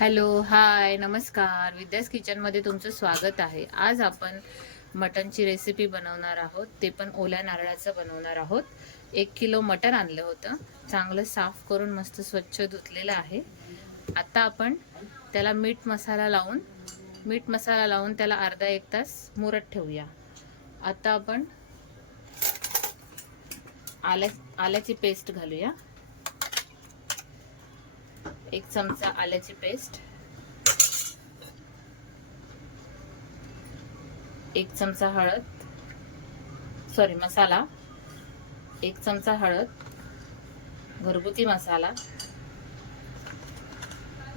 Hello, हाय, नमस्कार. विद्यास किचनमध्ये तुमचं स्वागत आहे. आज आपण मटनची रेसिपी बनवणार आहोत, ते पण ओल्या नारळाचं बनवणार आहोत. 1 किलो मटन आणलं होतं, चांगलं साफ करून मस्त स्वच्छ धुतलेलं आहे. आता आपण त्याला मीठ मसाला लावून त्याला अर्धा 1 तास मुरत ठेवूया. आता आपण आल्याची पेस्ट घालूया. 1 चमचा आल्याची पेस्ट, 1 चमचा मसाला, 1 चमचा हळद, घरगुती मसाला,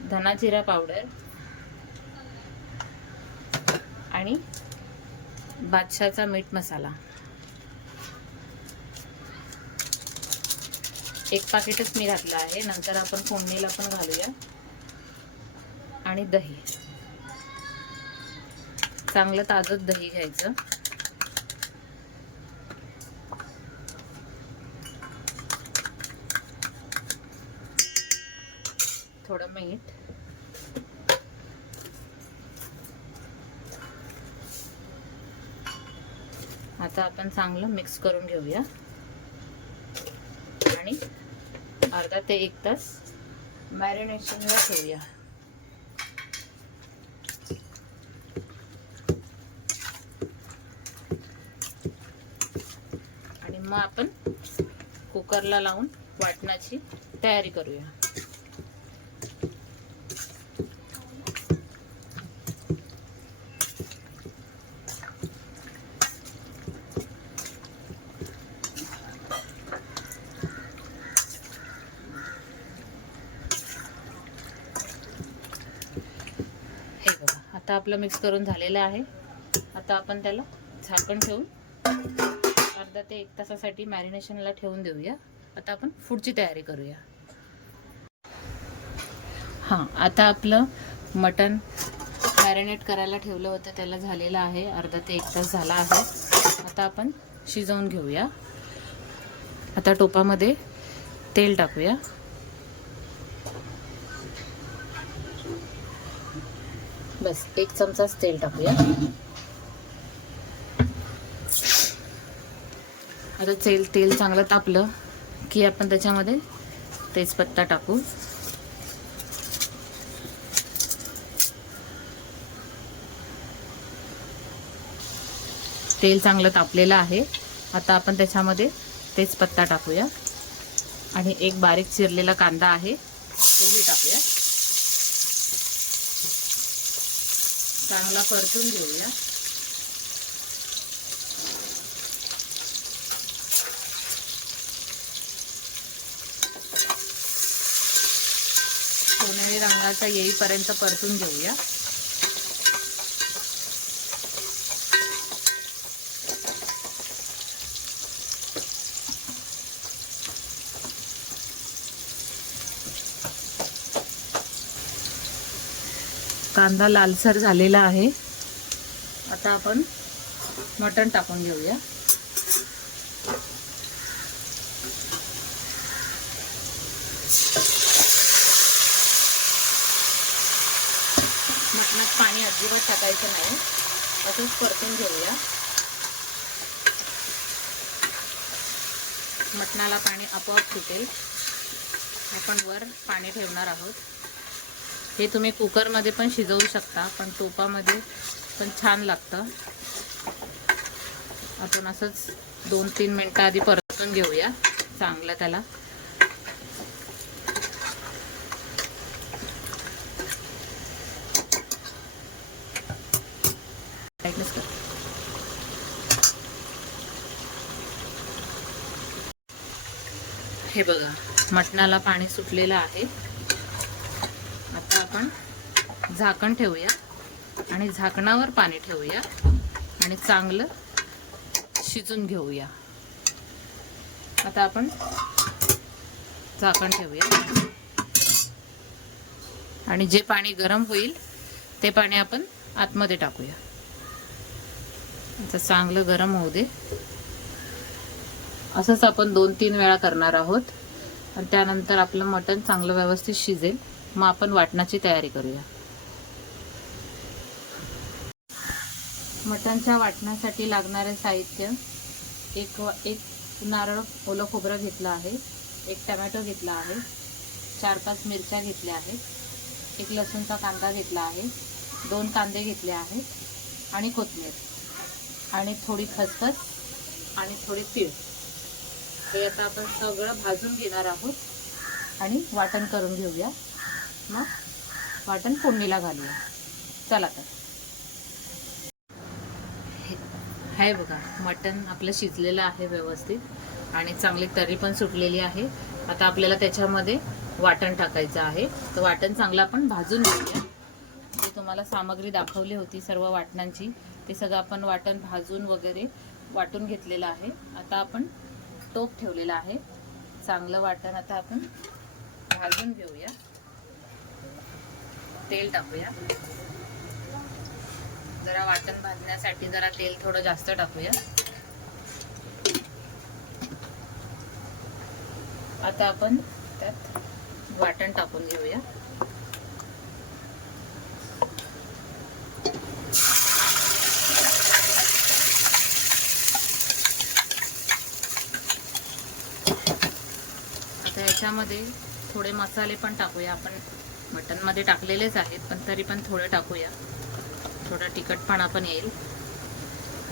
धना जिरा पावडर आणि बादशाचा मीठ मसाला. 1 पाकिटच मी घातलं आहे. नंतर आपण फोडणीला पण घालूया. आणि दही, चांगलं ताजं दही घ्यायचं. थोडं मीठ, आता आपण चांगलं मिक्स करून घेऊया आणि अर्धा ते 1 तास मॅरिनेशनला ठेवूया. आणि मग आपण कुकरला लावून वाटणाची तयारी करूया. आता आपलं मिक्स करून झालेलं आहे. आता आपण त्याला झाकण ठेवून अर्धा ते 1 तासासाठी मॅरिनेशनला ठेवून देऊया. आता आपण पुढची तयारी करूया. आता आपलं मटण मॅरिनेट करायला ठेवलं होतं, त्याला झालेलं आहे, अर्धा ते 1 तास झाला आहे. आता आपण शिजवून घेऊया. आता टोपामध्ये तेल टाकूया. बस 1 चमचाच तेल टाकूया. आता तेल चांगलं तापलं की आपण त्याच्यामध्ये तेजपत्ता टाकू. तेल चांगलं तापलेलं आहे. आता आपण त्याच्यामध्ये तेजपत्ता टाकूया आणि 1 बारीक चिरलेला कांदा आहे तोही टाकूया. चांगला परतून घेऊया. सोनेरी रंगाचा येईपर्यंत परतून घेऊया. कांदा लालसर झालेला आहे. आता आपण मटण टाकून घेऊया. मटणात पाणी अजिबात टाकायचं नाही, असंच परतून घेऊया. मटणाला पाणी आपोआप सुटेल. आपण वर पाणी ठेवणार आहोत. हे तुम्ही कुकरमध्ये पण शिजवू शकता, पण टोपामध्ये पण छान लागतं. आपण असंच 2-3 मिनिटं आधी परतून घेऊया चांगलं त्याला. हे बघा, मटणाला पाणी सुटलेलं आहे. आता आपण झाकण ठेवूया आणि झाकणावर पाणी ठेवूया आणि चांगलं शिजून घेऊया. आता आपण झाकण ठेवूया आणि जे पाणी गरम होईल ते पाणी आपण आतमध्ये टाकूया. आता चांगलं गरम होऊ दे. असंच आपण 2-3 वेळा करणार आहोत आणि त्यानंतर आपलं मटण चांगलं व्यवस्थित शिजेल. मग आपण वाटणाची तयारी करूया. मटणच्या वाटणासाठी लागणारे साहित्य: एक नारळ ओलं खोबरं घेतलं आहे, एक टमॅटो घेतला आहे, 4-5 मिरच्या घेतल्या आहेत, एक लसूणचा कांदा घेतला आहे, 2 कांदे घेतले आहेत आणि कोथिंबीर आणि थोडी खसखस आणि थोडी तीळ. हे आता आपण सगळं भाजून घेणार आहोत आणि वाटण करून घेऊया. मग वाटण फोडणीला घालूया. चला तर. आहे बघा, मटण आपलं शिजलेलं आहे व्यवस्थित आणि चांगली तरी पण सुटलेली आहे. आता आपल्याला त्याच्यामध्ये वाटण टाकायचं आहे. तर वाटण चांगलं आपण भाजून घेऊया. जी तुम्हाला सामग्री दाखवली होती सर्व वाटणांची, ते सगळं आपण वाटण भाजून वगैरे वाटून घेतलेलं आहे. आता आपण टोप ठेवलेला आहे. चांगलं वाटण आता आपण भाजून घेऊया. तेल टाकूया. जरा वाटण भाजण्यासाठी जरा तेल थोडं जास्त टाकूया. आता आपण त्यात वाटण टाकून घेऊया. आता याच्यामध्ये थोडे मसाले पण टाकूया. आपण मटणमध्ये टाकलेलेच आहेत, पण तरी पण थोडे टाकूया. थोडा तिखटपणा पण येईल.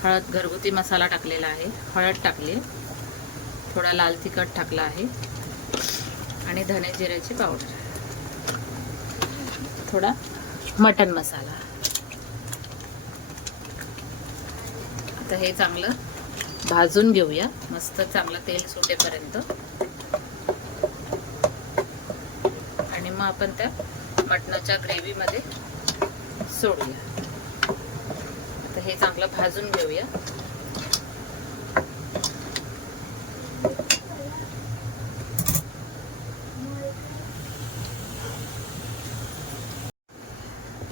हळद, घरगुती मसाला टाकलेला आहे. हळद टाकली, थोडा लाल तिखट टाकला आहे आणि धने जिऱ्याची पावडर, थोडा मटण मसाला. आता हे चांगलं भाजून घेऊया. मस्त चांगलं तेल सुटेपर्यंत. आणि मग आपण त्या मटणाच्या ग्रेव्हीमध्ये सोडूया. आता हे चांगलं भाजून घेऊया.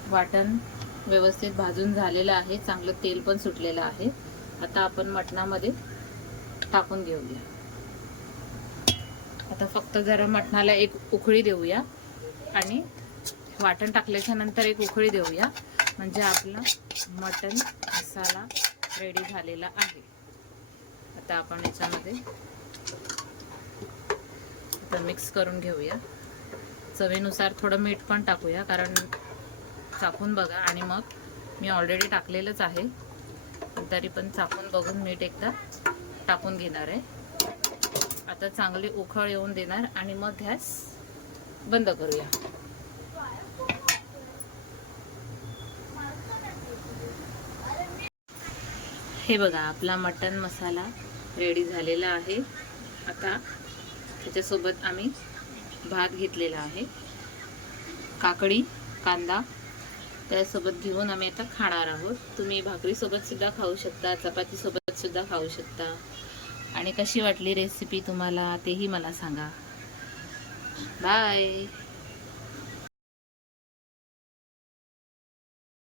वाटण व्यवस्थित भाजून झालेलं आहे. चांगलं तेल पण सुटलेलं आहे. आता आपण मटणामध्ये टाकून घेऊया. आता फक्त जरा मटणाला एक उकळी देऊया आणि वाटण टाकल्याच्या नंतर एक उकळी देऊया, म्हणजे आपला मटण मसाला रेडी झालेला आहे. आता आपण याच्यामध्ये आता मिक्स करून घेऊया. चवीनुसार थोडं मीठ पण टाकूया, कारण चाखून बघा. आणि मग मी ऑलरेडी टाकलेलंच आहे, तरी पण चाखून बघून मीठ एकदा टाकून घेणार आहे. आता चांगली उकळ येऊन देणार आणि मग गॅस बंद करूया. हे बघा, आपला मटण मसाला रेडी झालेला आहे. आता त्याच्यासोबत आम्ही भात घेतलेला आहे, काकडी, कांदा त्यासोबत घेऊन आम्ही आता खाणार आहोत. तुम्ही भाकरीसोबत सुद्धा खाऊ शकता, चपातीसोबत सुद्धा खाऊ शकता. आणि कशी वाटली रेसिपी तुम्हाला तेही मला सांगा. बाय.